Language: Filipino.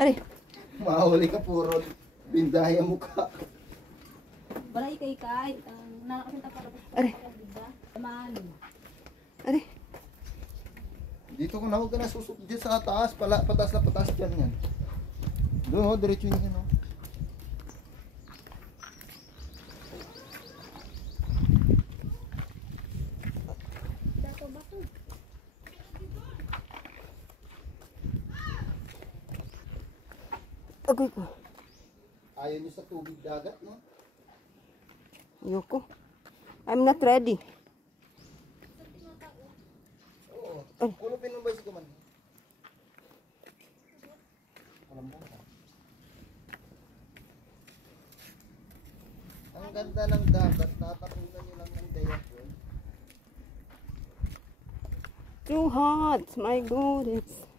Aray. Mahuli ka puro bindaya mukha. Balay kay nakakita para Aray. man. Aray. Dito ko na huwag ka na susuk dyan sa taas. Patas na patas dyan yan. Doon o, diretso yun yan o. Agoy ko. Ayaw nyo sa tubig dagat, no? Ayoko. I'm not ready. Oo. Ay. Kulupin mo ba si Kuman? Alam mo ka. Ang ganda ng dagat. Tatapunan nyo lang ng diaphragm. Too hot. My goodness.